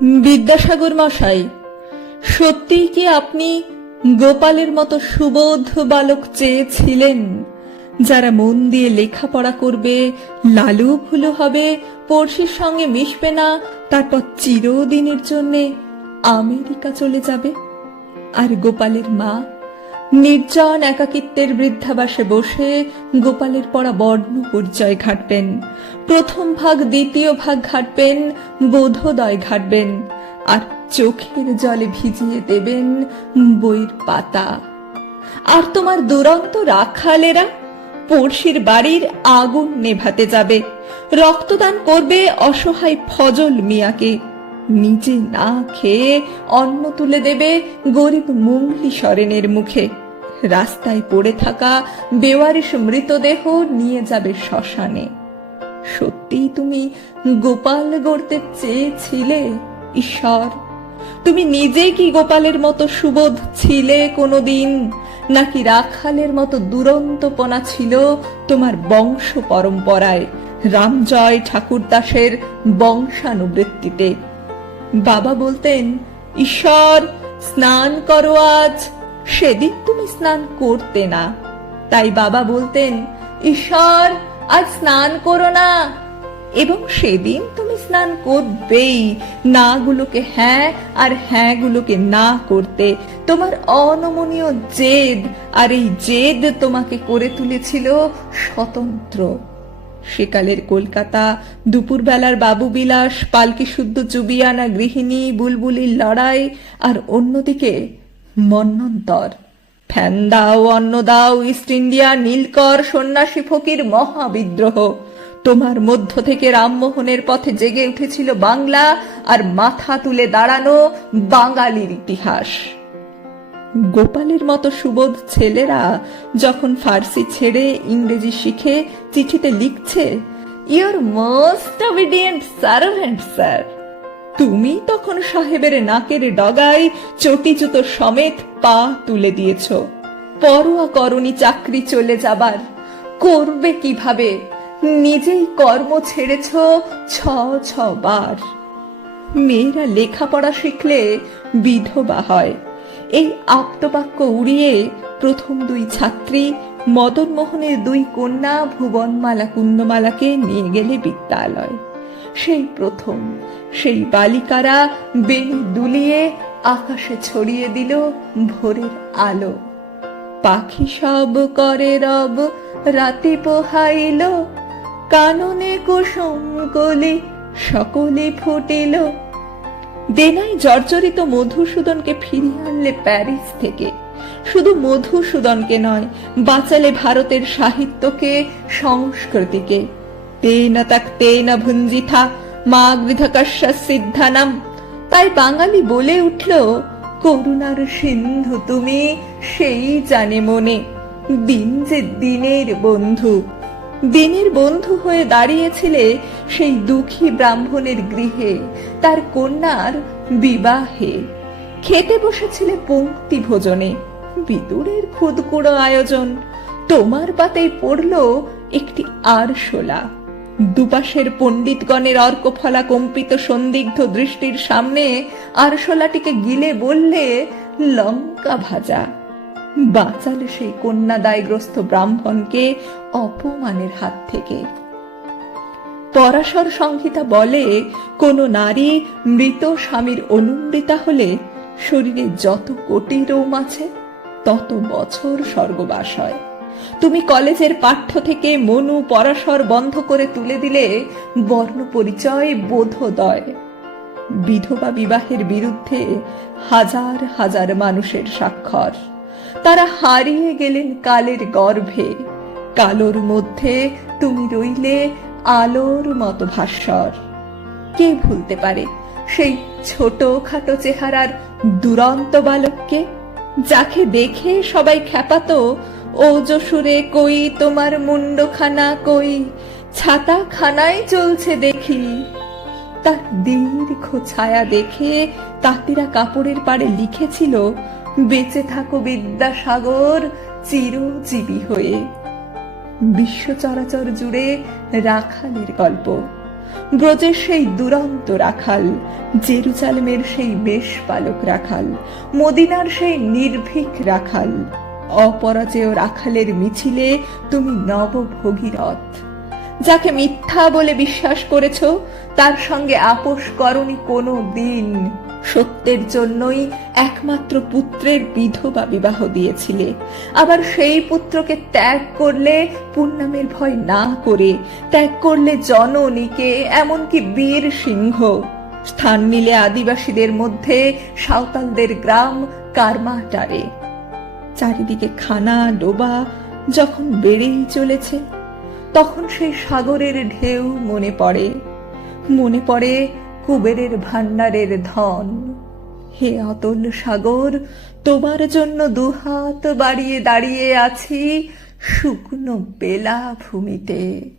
বিদ্যাসাগর মশাই, সত্যিই কি আপনি গোপালের মতো সুবোধ বালক চেয়েছিলেন, যারা মন দিয়ে লেখাপড়া করবে, লালু ভুলো হবে, পড়শির সঙ্গে মিশবে না, তারপর চিরদিনের জন্যে আমেরিকা চলে যাবে? আর গোপালের মা নির্জন একাকিত্বের বৃদ্ধাবাসে বসে গোপালের পড়া বর্ণ পরিচয় ঘাটবেন। প্রথম ভাগ, দ্বিতীয় ভাগ ঘাটবেন, বোধোদয় ঘাটবেন। আর চোখের জলে ভিজিয়ে দেবেন বইয়ের পাতা। আর তোমার দুরন্ত রাখালেরা পড়শির বাড়ির আগুন নেভাতে যাবে। রক্তদান করবে অসহায় ফজল মিয়াকে। নিজে না খেয়ে অন্ন তুলে দেবে গরিব মুঙ্গলি সরেনের মুখে। রাস্তায় পড়ে থাকা বেওয়ারিশ মৃতদেহ নিয়ে যাবে শ্মশানে। সত্যিই তুমি গোপাল গড়তে চেয়েছিলে, ঈশ্বর? তুমি নিজে কি গোপালের মতো সুবোধ ছিলে কোনোদিন? নাকি রাখালের মতো দুরন্তপনা ছিল তোমার বংশ পরম্পরায় রামজয় ঠাকুরদাসের বংশানুবৃত্তিতে? বাবা বলতেন, ঈশ্বর, স্নান করো আজ, সেদিন স্নান করতে না। তাই বাবা বলতেন, ঈশ্বর, আজ স্নান করো না। এবং সেদিন তুমি স্নান করবেই। না গুলোকে হ্যাঁ আর হ্যাঁ গুলোকে না করতে। তোমার অনমনীয় জেদ আর এই জেদ তোমাকে করে তুলেছিল স্বতন্ত্র। সেকালের কলকাতা, দুপুরবেলার বাবুবিলাস পালকি শুদ্ধ চুবিয়ানা গৃহিণী, বুলবুলির লড়াই আর অন্যদিকে মন্নন্তর। ফ্যান দাও, অন্ন দাও ইস্ট ইন্ডিয়া নীলকর, সন্ন্যাসী, ফকির, মহাবিদ্রোহ। তোমার মধ্য থেকে রামমোহনের পথে জেগে উঠেছিল বাংলা আর মাথা তুলে দাঁড়ানো বাঙালির ইতিহাস। গোপালের মতো সুবোধ ছেলেরা যখন ফার্সি ছেড়ে ইংরেজি শিখে চিঠিতে লিখছে your most obedient servant sir তুমি তখন সাহেবের নাকের ডগায় চটি জুতো সমেত পা তুলে দিয়েছ। পরোয়া করনি চাকরি চলে যাবার। করবে কীভাবে? নিজেই কর্ম ছেড়েছ ছ ছ বার। মেয়েরা লেখাপড়া শিখলে বিধবা হয়। এই আপ্তবাক্য উড়িয়ে প্রথম দুই ছাত্রী মদন মোহনের দুই কন্যা ভুবনমালা কুন্দমালাকে নিয়ে গেলে বিদ্যালয়। সেই প্রথম। সেই বালিকারা বেনি দুলিয়ে আকাশে ছড়িয়ে দিল ভোরের আলো। পাখি সব করে রব, রাতে পোহাইল। কাননে কুসুম কলি সকলে ফুটিল। দেনাই জর্জরিত মধুসূদনকে ফিরিয়ে আনলে প্যারিস থেকে। শুধু মধুসূদনকে নয়, বাঁচালে ভারতের সাহিত্যকে, সংস্কৃতিকে। তেন তাক তেন ভুঞ্জিথা, মা গৃধকস্য সিদ্ধানাম। তাই বাঙালি বলে উঠল, করুণার সিন্ধু তুমি, সেই জানে মনে। দিন যে দিনের বন্ধু। দিনের বন্ধু হয়ে দাঁড়িয়েছিলে সেই দুঃখী ব্রাহ্মণের গৃহে, তার কন্যার বিবাহে। খেতে বসেছিলে পঙ্ক্তি ভোজনে, বিদুরের খুদকুড়ো আয়োজন। তোমার পাতেই পড়ল একটি আরশোলা। দুপাশের পণ্ডিতগণের অর্কফলা কম্পিত সন্দিগ্ধ দৃষ্টির সামনে আরশোলাটিকে গিলে বললে, লঙ্কা ভাজা। বাঁচালে সেই কন্যাদায়গ্রস্ত ব্রাহ্মণকে অপমানের হাত থেকে। পরাশর সংহিতা বলে, কোন নারী মৃত স্বামীর অনুমৃতা হলে শরীরে যত কোটি রোম আছে, তত বছর স্বর্গবাস হয়। তুমি কলেজের পাঠ্য থেকে মনু পরাশর বন্ধ করে তুলে দিলে বর্ণ পরিচয় বোধোদয়। বিধবা বিবাহের বিরুদ্ধে হাজার হাজার মানুষের স্বাক্ষর। তারা হারিয়ে গেলেন কালের গর্ভে। কালোর মধ্যে তুমি রইলে আলোর মতো ভাস্বর। কে ভুলতে পারে সেই ছোট খাটো চেহারার দুরন্ত বালককে? যাকে দেখে সবাই খ্যাপাতো ও যশুরে কই, তোমার মুন্ডখানা কই? ছাতা খানায় চলছে দেখি। তার দীর্ঘ ছায়া দেখে তাঁতিরা কাপড়ের পাড়ে লিখেছিল, বেঁচে থাকো বিদ্যাসাগর, চিরজীবী হয়ে। বিশ্ব চরাচর জুড়ে রাখালের গল্প। ব্রজের সেই দুরন্ত রাখাল, জেরুজালেমের সেই বেশ পালক রাখাল, মদিনার সেই নির্ভীক রাখাল। অপরাজেয় রাখালের মিছিলে তুমি নব নবভগীরথ। যাকে মিথ্যা বলে বিশ্বাস করেছ, তার সঙ্গে আপোষ করনি কোনো দিন। সত্যের জন্যই একমাত্র পুত্রের বিধবা বিবাহ দিয়েছিলে। আবার সেই পুত্রকে ত্যাগ করলে পূর্ণামের ভয় না করে, ত্যাগ করলে জননীকে, এমনকি বীর সিংহ। স্থান নিলে আদিবাসীদের মধ্যে সাঁওতালদের গ্রাম কারমাটারে। চারিদিকে খানা, ডোবা যখন বেড়েই চলেছে, তখন সেই সাগরের ঢেউ মনে পড়ে। মনে পড়ে কুবেরের ভান্ডারের ধন। হে অতল সাগর, তোমার জন্য দুহাত বাড়িয়ে দাঁড়িয়ে আছি শুকনো বেলা ভূমিতে।